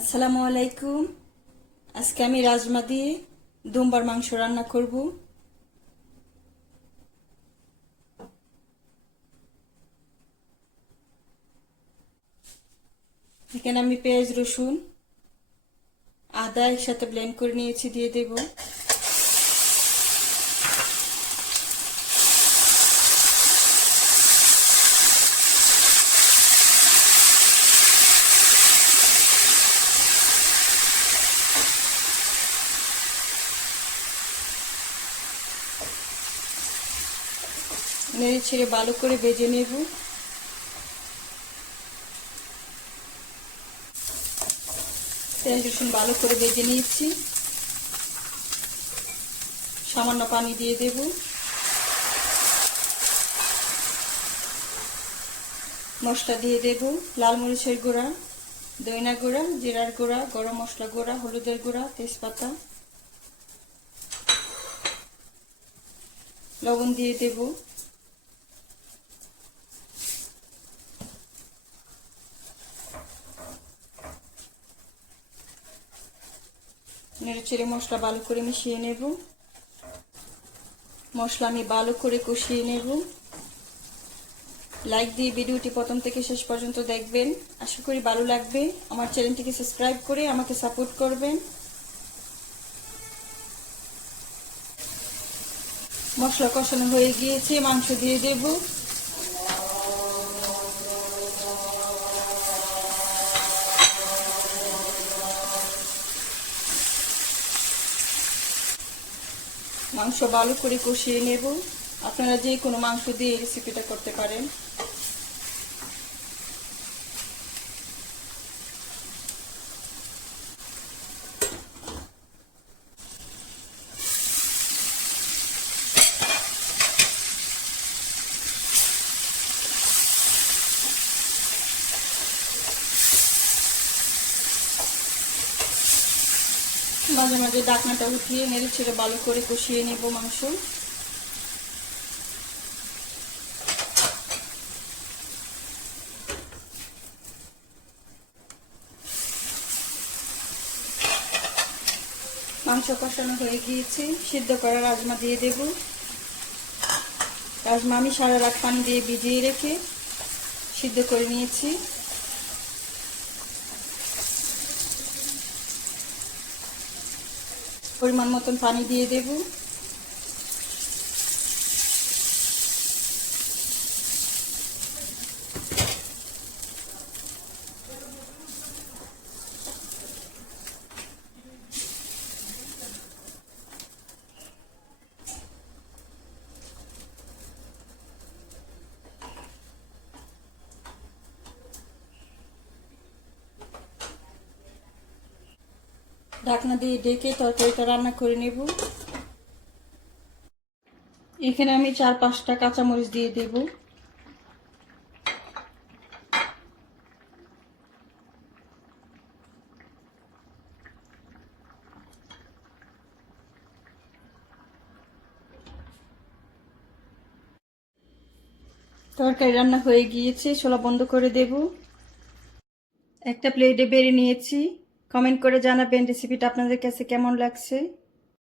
আসসালামু আলাইকুম। আজকে আমি রাজমা দিয়ে দুম্বার মাংস রান্না করব। এখানে আমি পেঁয়াজ রসুন আদা একসাথে ব্লেন্ড করে নিয়েছি, দিয়ে দেব। নেড়ে ছেড়ে ভালো করে ভেজে নেব। পেঁয়াজ রসুন ভালো করে ভেজে নিয়েছি। সামান্য পানি দিয়ে দেব। মশলা দিয়ে দেব, লাল মরিচের গুঁড়া, দইনা গুঁড়া, জিরার গুঁড়া, গরম মশলা গুঁড়া, হলুদের গুঁড়া, তেজপাতা। লবণ দিয়ে দেব। নেড়ে চেড়ে মশলা ভালো করে মিশিয়ে নেব। মশলা আমি ভালো করে কষিয়ে নেব। লাইক দিয়ে ভিডিওটি প্রথম থেকে শেষ পর্যন্ত দেখবেন। আশা করি ভালো লাগবে। আমার চ্যানেলটিকে সাবস্ক্রাইব করে আমাকে সাপোর্ট করবেন। মশলা কষানো হয়ে গিয়েছে, মাংস দিয়ে দেব। মাংস ভালো করে কষিয়ে নেব। আপনারা যে কোনো মাংস দিয়ে রেসিপিটা করতে পারেন। মাঝে মাঝে ডাকনাটা উঠিয়ে নেড়ে ছেড়ে ভালো করে কষিয়ে নেব মাংস। মাংস কষানো হয়ে গিয়েছে। সিদ্ধ করা রাজমা দিয়ে দেব। রাজমা আমি সারা রাত পানি দিয়ে ভিজিয়ে রেখে সিদ্ধ করে নিয়েছি। পরিমাণ মতন পানি দিয়ে দেব। ঢাকনা দিয়ে ডেকে তরকারিটা রান্না করে নেব। এখানে আমি চার পাঁচটা কাঁচামরিচ দিয়ে দেব। তরকারি রান্না হয়ে গিয়েছে, ছোলা বন্ধ করে দেব। একটা প্লেটে বেড়ে নিয়েছি। কমেন্ট করে জানাবেন রেসিপিটা আপনাদের কাছে কেমন লাগছে?